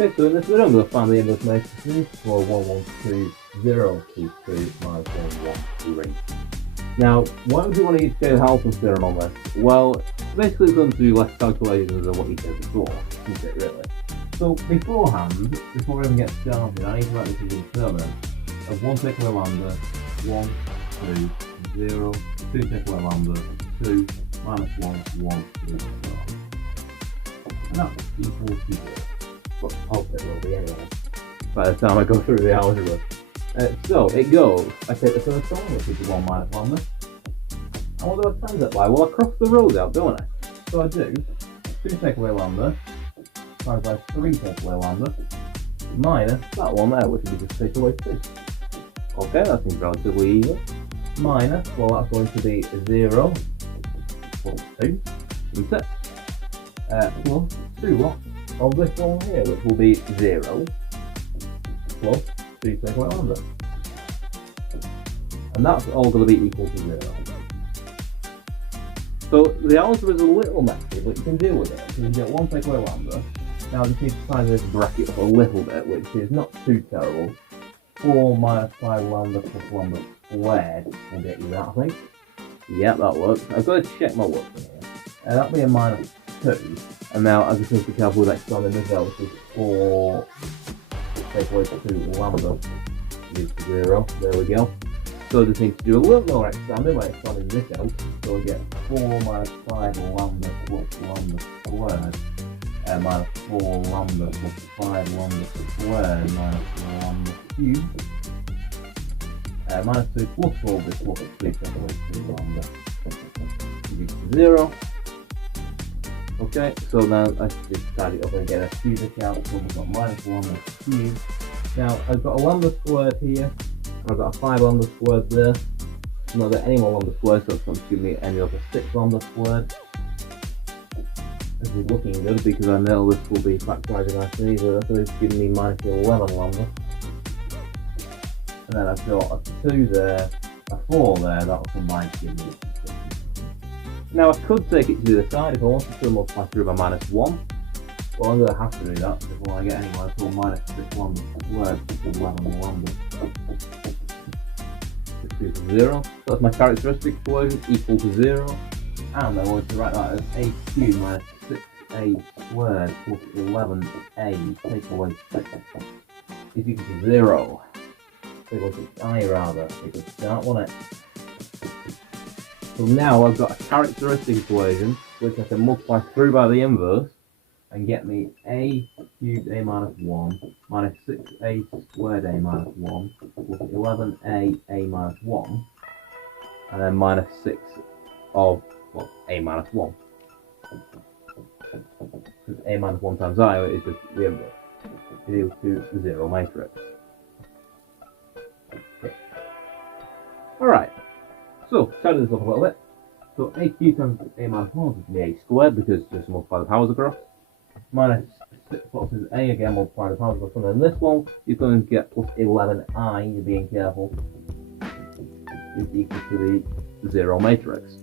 Okay, so in this video I'm going to find the inverse matrices for 112022 minus 1113. Now, why would you want to use Halton's theorem on this? Well, basically it's going to do less calculations than what you did before, isn't it really? So beforehand, before we even get started, I need to write this as a determinant of 1 take away lambda, 1, 2, 0, 2 take away lambda, 2, minus 1, 1, 2, 0. And that's equal to 0. Well, hopefully it will be anyway, by the time I go through the algebra. So it goes, I take the first one, which is 1 minus lambda. And what do I times it by? Well, I cross the rows out, don't I? So I do 2 take away lambda, times by 3 take away lambda, minus that one there, which would just take away 2. Okay, that seems relatively even. Minus, well, that's going to be 0, equals 2, reset. Plus 2 what? Of this one here, which will be 0, plus 2 take away lambda. And that's all going to be equal to 0. So the algebra is a little messy, but you can deal with it. So you get 1 take away lambda. Now I just need to size this bracket up a little bit, which is not too terrible. 4 minus 5 lambda plus lambda squared will get you that, I think. Yep, that works. I've got to check my work from here. That'll be a minus 2. And now I just need to be careful with expanding this out, which is 4 take away 2 lambda is 0. There we go. So I just need to do a little more expanding by expanding this out. So we get 4 minus 5 lambda plus lambda squared. Minus 4 lambda plus 5 lambda squared minus 4 lambda cubed. Minus 2 plus 4 plus 3 take away 2 lambda is 0. Okay, so now I should just tidy it up and get a cubic out. So we've got minus 1 cubed. Now I've got a lambda squared here, and I've got a 5 lambda squared there. I'm not got any more lambda squared, so it's going to give me any other 6 lambda squared. This is looking good because I know this will be factorizing I see, but that's giving me minus 11 lambda. And then I've got a 2 there, a 4 there, that'll combine to give me 6. Now I could take it to the other side if I wanted to multiply through by minus 1. Well, I'm going to have to do that before I get anywhere. So minus 6 lambda squared plus 11 lambda. 6 equals 0. So that's my characteristic equation equal to 0. And I want to write that as a cubed minus 6a squared plus 11a take away 6 is equal to 0. Take away 6i rather. It could start, won't it? So now I've got a characteristic equation which I can multiply through by the inverse and get me a cubed a minus 1 minus 6a squared a minus 1 plus 11a a minus 1 and then minus 6 of, well, a minus 1. Because a minus 1 times I is just the inverse. It equals to the 0 matrix. Okay. Alright. So, tidy this up a little bit. So a cubed times a minus 1 is going to be a squared because just multiply the powers across. Minus 6 plus is a again, multiply the powers across. And then this one is going to get plus 11i, you're being careful, is equal to the 0 matrix.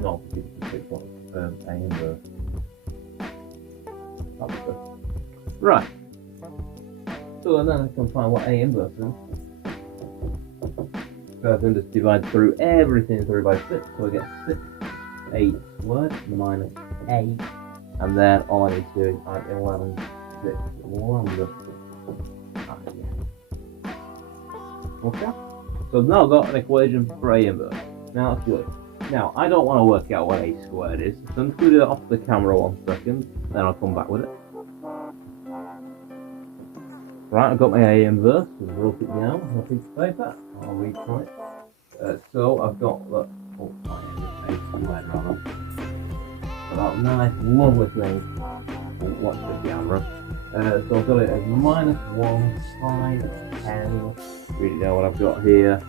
No, it's the 6 one, a inverse. That's good. Right. So and then I can find what a inverse is. So I can just divide through everything through by 6, so I get 6a squared minus a, and then all I need to do is add 11 6 lambda. Okay? So now I've got an equation for a inverse. Now that's good. Now I don't want to work out what a squared is, so I'm just going to do it off the camera 1 second, then I'll come back with it. Right, I've got my a inverse, so I've wrote it down on a piece of paper. I'll read from it. So I've got the, oh, my a squared rather. So that nice, lovely thing. Watch the camera. So I've got it as minus 1, 5, 10. Read it down what I've got here.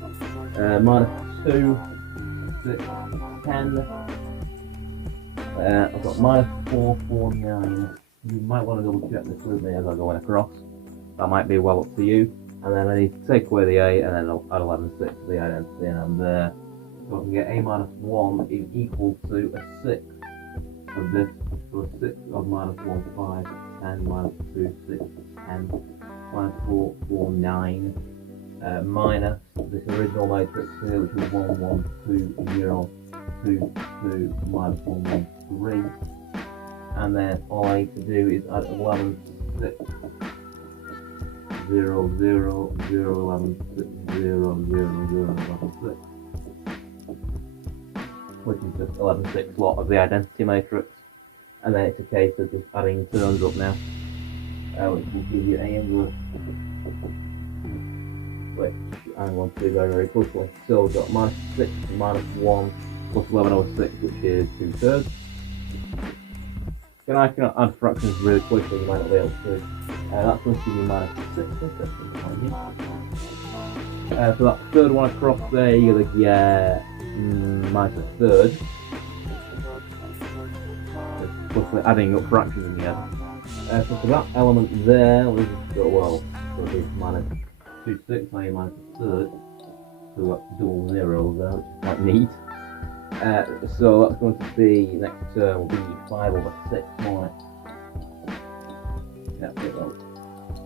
Minus 2, 6, 10. I've got minus 4, 4, 9. You might want to double check this with me as I go across. That might be well up to you. And then I need to take away the a and then add 11 6 to the identity and I'm there. So I can get a minus 1 is equal to a 6 of this So 6 of minus 1, 5, 10, minus 2, 6, 10, minus 4, 4, 9, minus this original matrix here, which is 1, 1, 2, 0, 2, 2, minus 1, 1, 3. And then all I need to do is add 11, 6, 0, 0, 0, 11, 6, 0, 0, 0, 11, 6. Which is just 11, 6 lot of the identity matrix. And then it's a case of just adding terms up now, which will give you a inverse, which I'm going to do very, very quickly. So we've got minus 6, minus 1, plus 11 over 6, which is 2/3. I can add fractions really quickly, you might not be able to. That's going to give you minus 6, so that third one across there, you're going to get minus a third. Plus we're adding up fractions in the end. So for that element there, we'll just go, well, so it's minus 2, 6, now you're minus a third. So we've got double zeros there, which is quite neat. So that's going to be, next term will be 5 over 6, more. Yeah, well,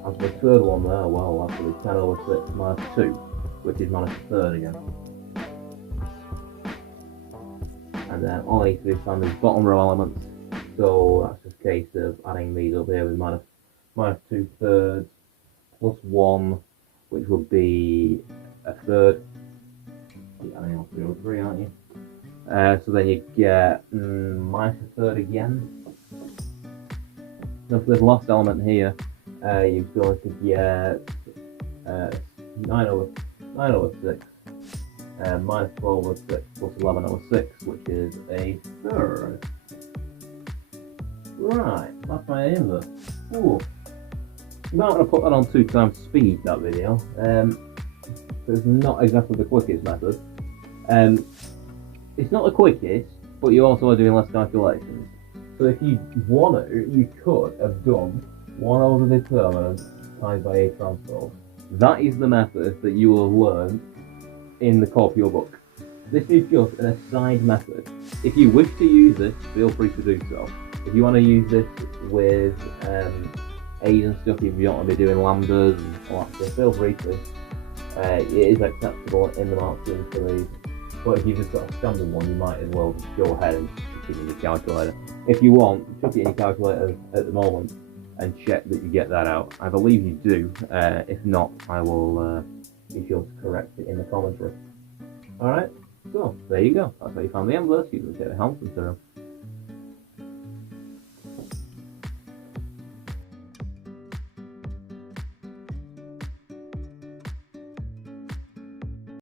as the third one there, well, that's going to be 10 over 6 minus 2, which is minus a third again. And then all I need to do is find these bottom row elements. So that's just a case of adding these up here with minus 2/3 plus 1, which would be a third. You're adding up 0, 3, aren't you? So then you get minus a third again. Now for this last element here, you're going to get 9 over 6, minus 12 over 6 plus 11 over 6, which is a third. Right, that's my inverse. Ooh. You might want to put that on 2 times speed, that video. It's not exactly the quickest method. It's not the quickest, but you also are doing less calculations. So if you want to, you could have done 1 over the determinant times by A transpose. That is the method that you will have learned in the core of your book. This is just an aside method. If you wish to use this, feel free to do so. If you want to use this with A's and stuff, if you don't want to be doing lambdas and all that stuff, feel free to. It is acceptable in the Mark II for these. But if you've just got a standard one, you might as well just go ahead and stick it in your calculator. If you want, chuck it in your calculator at the moment and check that you get that out. I believe you do. If not, I will be sure to correct it in the commentary. Alright, so there you go. That's how you found the inverse using the Hamilton theorem.